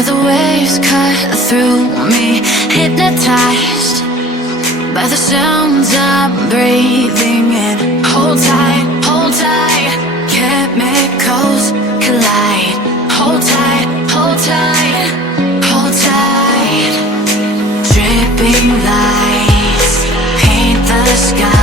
Hear the waves cut through me, hypnotized by the sounds I'm breathing in. Hold tight, hold tight, chemicals collide. Hold tight, hold tight, hold tight. Dripping lights paint the sky.